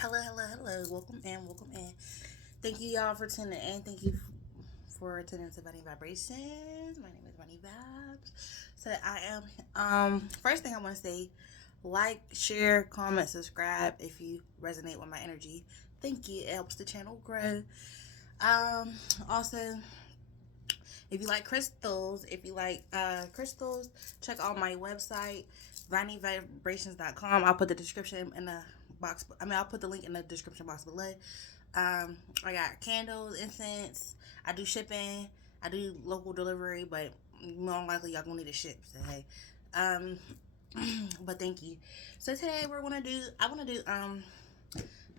Hello. Welcome in, welcome in. Thank you y'all for tuning in. Thank you for tuning to Bunny Vibrations. My name is Bunny Vibes. So I am first thing I want to say, like, share, comment, subscribe if you resonate with my energy. Thank you. It helps the channel grow. Um Also, if you like crystals, check out my website, vineyvibrations.com. I'll put the description in the box. I'll put the link in the description box below. I got candles, incense. I do shipping. I do local delivery, but more than likely y'all gonna need a ship. So hey, um, but thank you. So today I want to do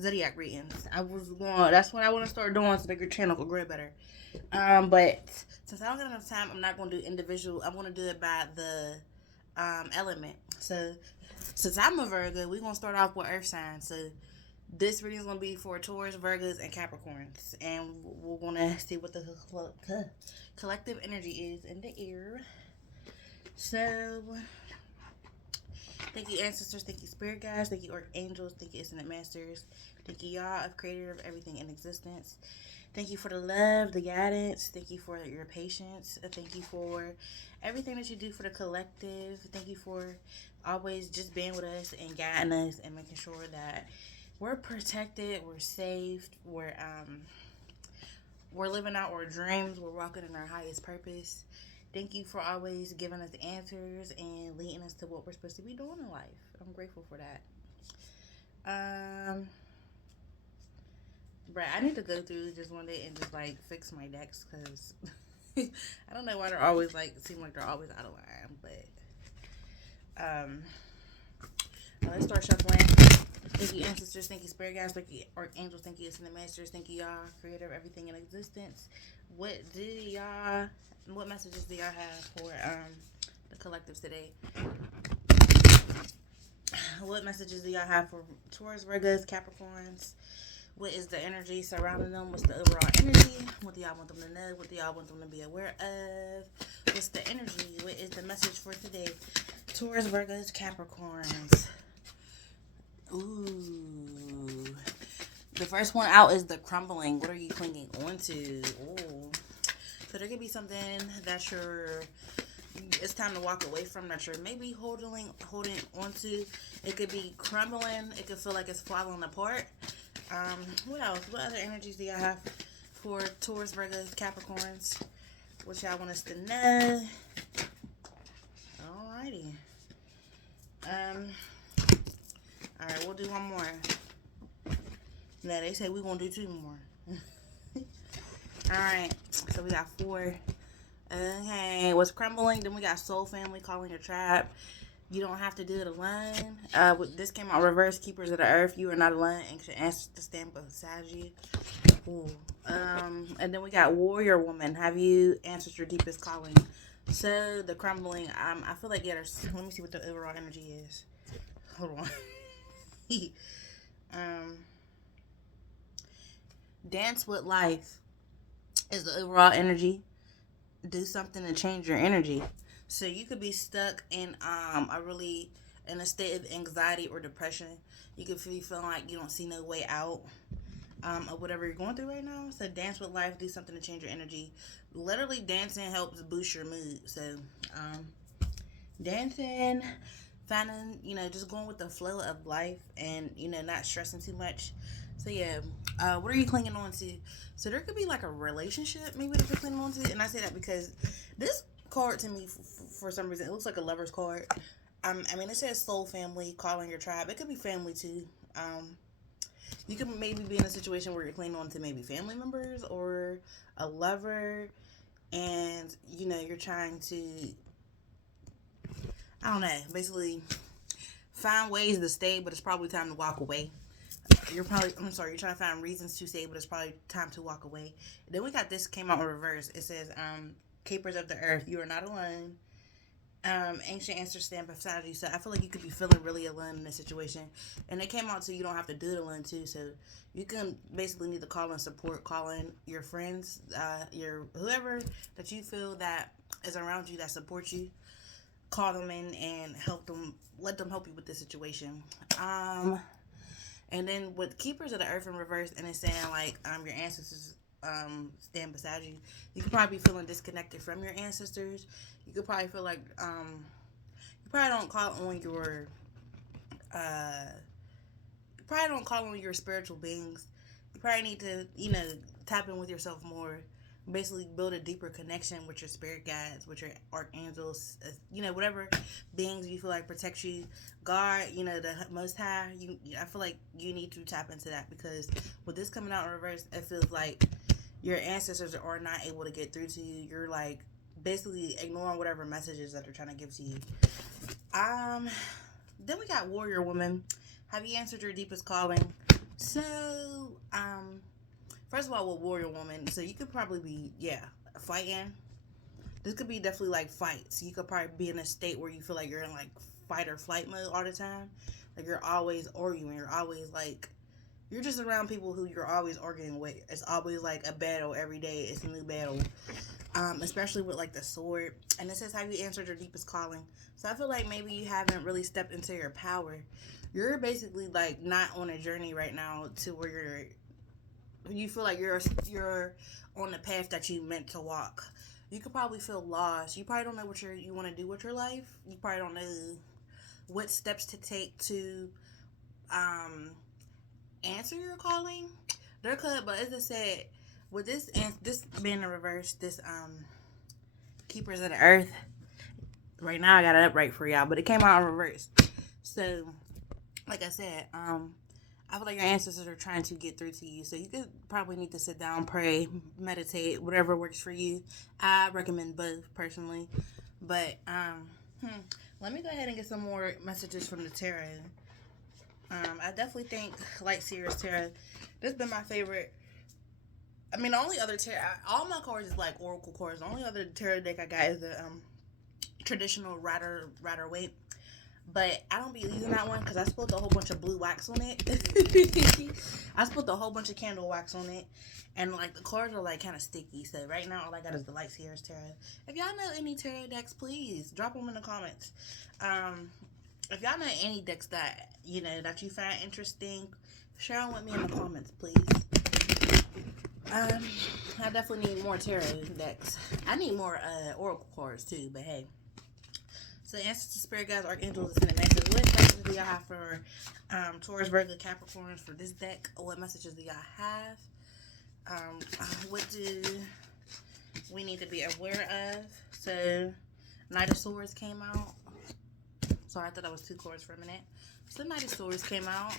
zodiac readings. That's what I want to start doing to make your channel grow better. But since I don't get enough time, I'm not gonna do individual. I want to do it by the element. So since I'm a Virgo, we're gonna start off with Earth signs. So this reading is gonna be for Taurus, Virgos, and Capricorns, and we're gonna see what the collective energy is in the air. So thank you, ancestors. Thank you, spirit guides. Thank you, archangels. Thank you, infinite masters. Thank you, y'all, of creator of everything in existence. Thank you for the love, the guidance. Thank you for your patience. Thank you for everything that you do for the collective. Thank you for always just being with us and guiding us and making sure that we're protected, we're safe, we're living out our dreams, we're walking in our highest purpose. Thank you for always giving us answers and leading us to what we're supposed to be doing in life. I'm grateful for that. Um, Brad, I need to go through just one day and just like fix my decks because I don't know why they're always seem like they're always out of line. But let's start shuffling. Thank you, ancestors. Thank you, spirit guides. Thank you, archangels. Thank you, ascended masters. Thank you, y'all, creator of everything in existence. What messages do y'all have for the collectives today? What messages do y'all have for Taurus, Virgos, Capricorns? What is the energy surrounding them? What's the overall energy? What do y'all want them to know? What do y'all want them to be aware of? What's the energy? What is the message for today? Taurus, Virgos, Capricorns. Ooh. The first one out is the crumbling. What are you clinging onto? Ooh. So there could be something that it's time to walk away from, that you're maybe holding onto. It could be crumbling. It could feel like it's falling apart. What else? What other energies do y'all have for Taurus, Virgos, Capricorns? What y'all want us to know? Alrighty. Alright, we'll do one more. No, they say we're gonna do two more. Alright, so we got four. Okay, what's crumbling? Then we got soul family calling your tribe. You don't have to do it alone. This came out reverse. Keepers of the earth. You are not alone. And should answer to stand beside you. Ooh. And then we got warrior woman. Have you answered your deepest calling? So the crumbling. I feel like let me see what the overall energy is. Hold on. Dance with life is the overall energy. Do something to change your energy. So you could be stuck in in a state of anxiety or depression. You could be feeling like you don't see no way out of whatever you're going through right now. So dance with life, do something to change your energy. Literally, dancing helps boost your mood. So dancing, finding, just going with the flow of life and, not stressing too much. So yeah, what are you clinging on to? So there could be like a relationship maybe that you're clinging on to. And I say that because this card to me, for some reason, it looks like a lover's card. It says soul family, calling your tribe. It could be family too. You could maybe be in a situation where you're clinging on to maybe family members or a lover. And, you're trying to, I don't know, basically find ways to stay, but it's probably time to walk away. You're trying to find reasons to stay, but it's probably time to walk away. Then we got this came out in reverse. It says, Keepers of the earth, you are not alone. Ancient answers stand beside you. So I feel like you could be feeling really alone in this situation. And it came out so you don't have to do it alone too. So you can basically need to call in support, call in your friends, your whoever that you feel that is around you that supports you. Call them in and help them, let them help you with this situation. And then with Keepers of the Earth in reverse, and it's saying like your ancestors stand beside you. You could probably be feeling disconnected from your ancestors. You could probably feel like you probably don't call on your uh you probably don't call on your spiritual beings. You probably need to, tap in with yourself more. Basically, build a deeper connection with your spirit guides, with your archangels, whatever beings you feel like protect you. God, the Most High. I feel like you need to tap into that because with this coming out in reverse, it feels like your ancestors are not able to get through to you. You're like basically ignoring whatever messages that they're trying to give to you. Then we got Warrior Woman. Have you answered your deepest calling? So, first of all, with Warrior Woman, so you could probably be, fighting. This could be definitely like fights. You could probably be in a state where you feel like you're in like fight or flight mode all the time. Like you're always arguing. You're always like, you're just around people who you're always arguing with. It's always like a battle every day. It's a new battle. Especially with like the sword. And it says, have you answered your deepest calling? So I feel like maybe you haven't really stepped into your power. You're basically like not on a journey right now to where you feel like you're on the path that you meant to walk. You could probably feel lost. You probably don't know what you want to do with your life. You probably don't know what steps to take to answer your calling. There could, but as I said, with this being in reverse, this Keepers of the Earth. Right now I got it up right for y'all, but it came out in reverse. So, like I said, I feel like your ancestors are trying to get through to you. So you could probably need to sit down, pray, meditate, whatever works for you. I recommend both personally. But let me go ahead and get some more messages from the tarot. I definitely think Light Seer's tarot. This has been my favorite. I mean, the only other tarot, all my cards is like oracle cards. The only other tarot deck I got is the traditional Rider-Waite. But I don't be using that one because I spilled a whole bunch of blue wax on it. I spilled a whole bunch of candle wax on it. And like the cards are like kind of sticky. So right now all I got is the Light Seer's tarot. If y'all know any tarot decks, please drop them in the comments. If y'all know any decks that that you find interesting, share them with me in the comments, please. I definitely need more tarot decks. I need more oracle cards too, but hey. So ancestors, spirit guides, archangels, and sending messages. What messages do y'all have for Taurus, Virgo, Capricorn for this deck? What messages do y'all have? What do we need to be aware of? So Knight of Swords came out. Sorry, I thought that was two cards for a minute. So Knight of Swords came out.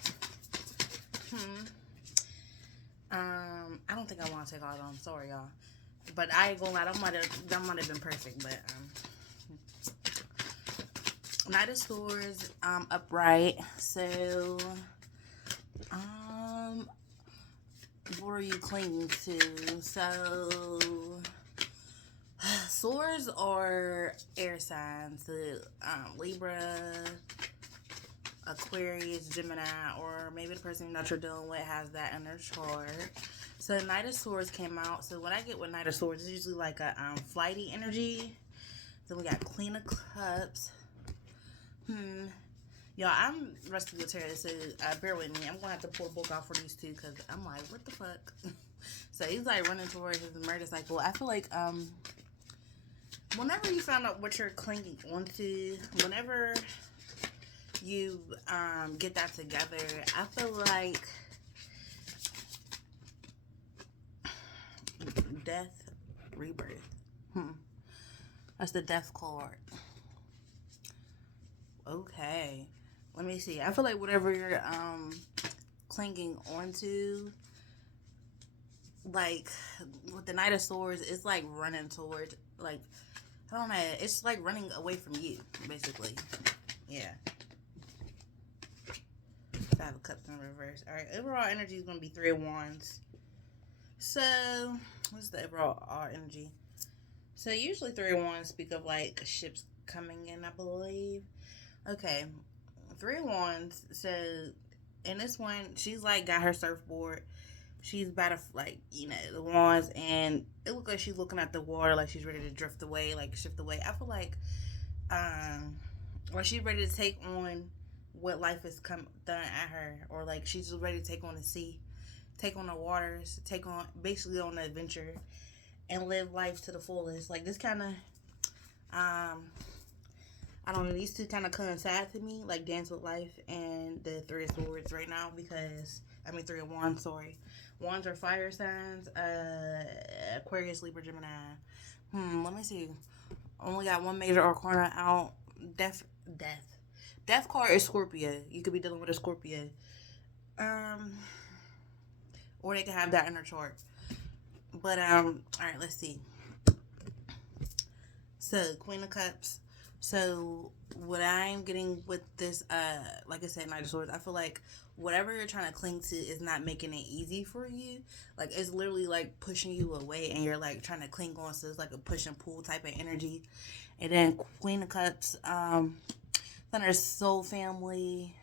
I don't think I want to take all of them. Sorry, y'all. But I ain't gonna lie, that might have been perfect. But Knight of Swords, upright. So, what are you clinging to? So, swords are air signs. The Libra, Aquarius, Gemini, or maybe the person that you're dealing with has that in their chart. So Knight of Swords came out. So what I get with Knight of Swords is usually like a flighty energy. Then we got Queen of Cups. Y'all, I'm rusty with tarot, so bear with me. I'm gonna have to pull a book out for these two because I'm like, what the fuck? So he's like running towards his murder cycle. I feel like whenever you find out what you're clinging onto, whenever you get that together, I feel like death, rebirth. That's the death card. Okay, let me see. I feel like whatever you're clinging onto, like with the Knight of Swords, it's like running towards, like, I don't know, it's like running away from you, basically. Yeah. Five of Cups in reverse. All right, overall energy is going to be 3 of Wands. So, what's the overall energy? So, usually 3 of Wands speak of like ships coming in, I believe. Okay, 3 of Wands. So, in this one, she's like got her surfboard. She's about to, like, the wands, and it looks like she's looking at the water like she's ready to drift away, like shift away. I feel like, or she's ready to take on what life is come done at her, or like she's just ready to take on the sea, take on the waters, take on basically on an adventure and live life to the fullest. Like this kind of I don't know, these two kind of coincide to me, like Dance with Life and the Three of Swords right now, because I mean Three of Wands. Sorry, Wands are fire signs. Aquarius, Libra, Gemini. Let me see. Only got one major arcana out. Death card is Scorpio. You could be dealing with a Scorpio. Um, or they could have that in their chart. But all right, let's see. So Queen of Cups. So what I'm getting with this, like I said, Knight of Swords, I feel like whatever you're trying to cling to is not making it easy for you. Like it's literally like pushing you away, and you're like trying to cling on. So it's like a push and pull type of energy. And then Queen of Cups, Thunder Soul Family.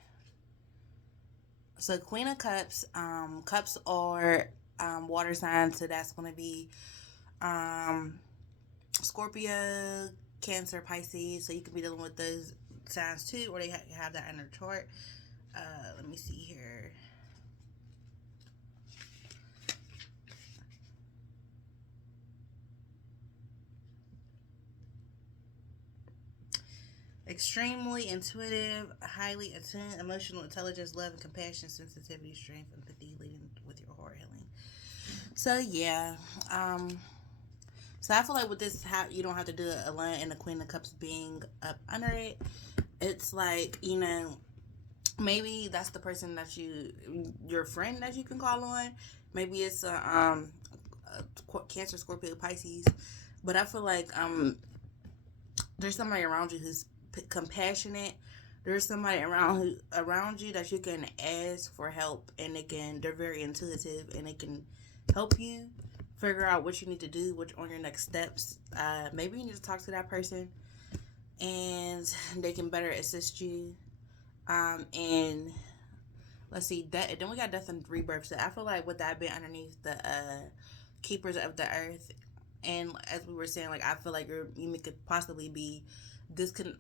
So Queen of Cups, cups are water signs, so that's gonna be um Scorpio, Cancer, Pisces. So you could be dealing with those signs too, or they have that in their chart. Let me see here. Extremely intuitive, highly attuned, emotional intelligence, love and compassion, sensitivity, strength, empathy, leading with your heart healing. So yeah, so I feel like with this, you don't have to do it alone. And the Queen of Cups being up under it, it's like, you know, maybe that's the person that your friend that you can call on. Maybe it's a Cancer, Scorpio, Pisces. But I feel like there's somebody around you who's compassionate. There's somebody around you that you can ask for help, and they're very intuitive, and they can help you figure out what you need to do, which on your next steps. Maybe you need to talk to that person, and they can better assist you. And let's see, that then we got Death and Rebirth. So I feel like with that being underneath the Keepers of the Earth, and as we were saying, like I feel like you could possibly be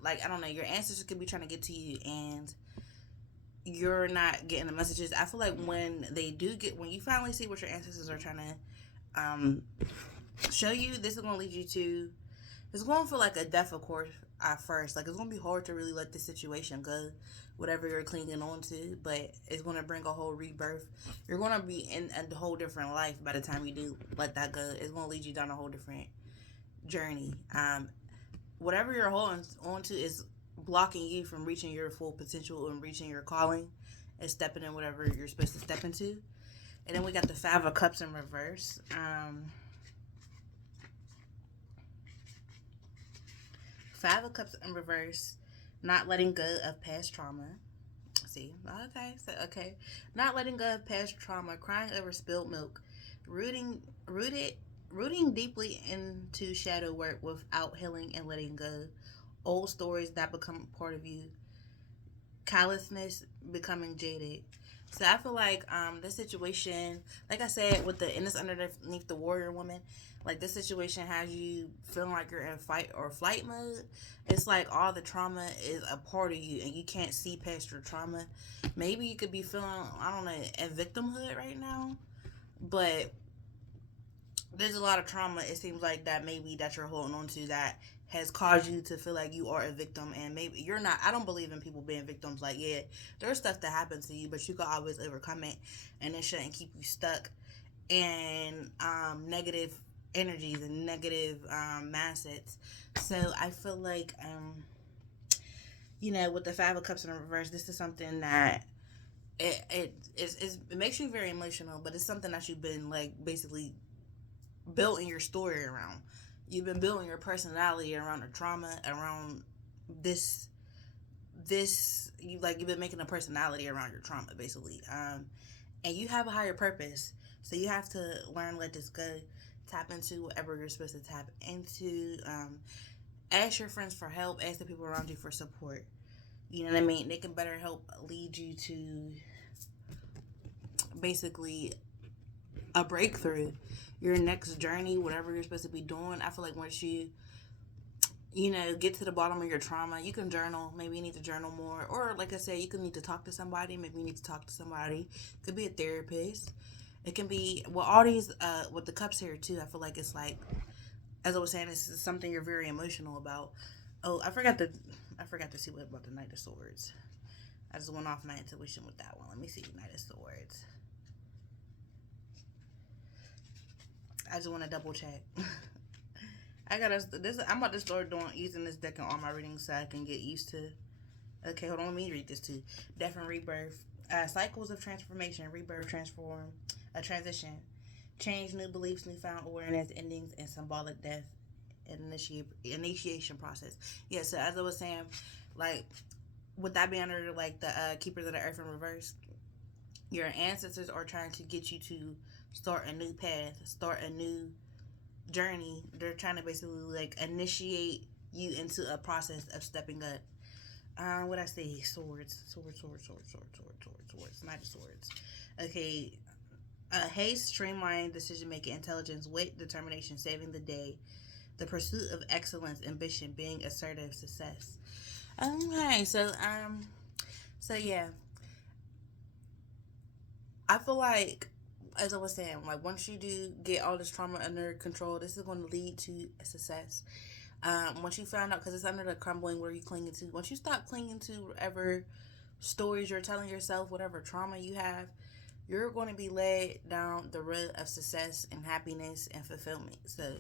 like I don't know, your ancestors could be trying to get to you, and you're not getting the messages. I feel like when you finally see what your ancestors are trying to show you, this is going to lead you to, it's going to feel like a death, of course, at first. Like it's going to be hard to really let this situation go, whatever you're clinging on to, but it's going to bring a whole rebirth. You're going to be in a whole different life by the time you do let that go. It's going to lead you down a whole different journey. Whatever you're holding on to is blocking you from reaching your full potential and reaching your calling and stepping in whatever you're supposed to step into. And then we got the Five of Cups in reverse. Five of Cups in reverse, not letting go of past trauma. See, okay. Not letting go of past trauma, crying over spilled milk, rooting deeply into shadow work without healing and letting go, old stories that become part of you, callousness, becoming jaded. So I feel like this situation, like I said, with the this underneath the warrior woman, like this situation has you feeling like you're in fight or flight mode. It's like all the trauma is a part of you, and you can't see past your trauma. Maybe you could be feeling, I don't know, in victimhood right now, but there's a lot of trauma, it seems like, that maybe that you're holding on to that has caused you to feel like you are a victim, and maybe you're not. I don't believe in people being victims. Like, yeah, there's stuff that happens to you, but you can always overcome it, and it shouldn't keep you stuck in negative energies and negative mindsets. So I feel like with the Five of Cups in reverse, this is something that it makes you very emotional, but it's something that you've been like basically building your story around. You've been building your personality around the trauma, around this you've been making a personality around your trauma, basically. And you have a higher purpose, so you have to learn, let this go, tap into whatever you're supposed to tap into. Ask your friends for help, ask the people around you for support. You know what I mean? They can better help lead you to basically a breakthrough, your next journey, whatever you're supposed to be doing. I feel like once you you know, get to the bottom of your trauma. You can journal. Maybe you need to journal more. Or, like I said, you could need to talk to somebody. Maybe you need to talk to somebody. It could be a therapist. It can be, well, all these, with the cups here, too, I feel like it's like, as I was saying, this is something you're very emotional about. Oh, I forgot to see what about the Knight of Swords. I just went off my intuition with that one. Let me see, Knight of Swords. I just want to double check. I gotta this. I'm about to start using this deck in all my readings so I can get used to. Okay, hold on. Let me read this too. Death and rebirth, cycles of transformation, rebirth, transform, a transition, change, new beliefs, newfound awareness, endings, and symbolic death, and initiation process. Yeah. So as I was saying, like with that being under like the keepers of the earth in reverse, your ancestors are trying to get you to start a new path, start a new journey. They're trying to basically like initiate you into a process of stepping up. What I say? Swords. Knight of Swords. Okay. Haste, streamline, decision making, intelligence, wit, determination, saving the day, the pursuit of excellence, ambition, being assertive, success. Okay, so yeah, I feel like, as I was saying, like once you do get all this trauma under control, this is going to lead to a success. Once you find out, because it's under the crumbling where you clinging to. Once you stop clinging to whatever stories you're telling yourself, whatever trauma you have, you're going to be led down the road of success and happiness and fulfillment. So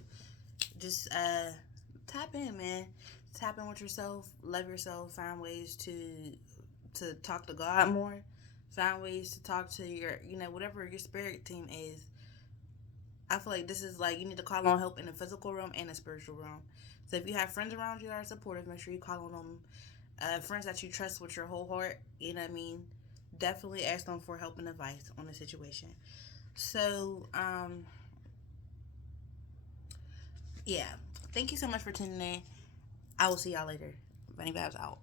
just tap in, man. Tap in with yourself, love yourself, find ways to talk to God more. Find ways to talk to your, you know, whatever your spirit team is. I feel like this is like you need to call on help in the physical realm and the spiritual realm. So if you have friends around you that are supportive, make sure you call on them. Friends that you trust with your whole heart, you know what I mean? Definitely ask them for help and advice on the situation. So, yeah. Thank you so much for tuning in. I will see y'all later. Bunny Babs out.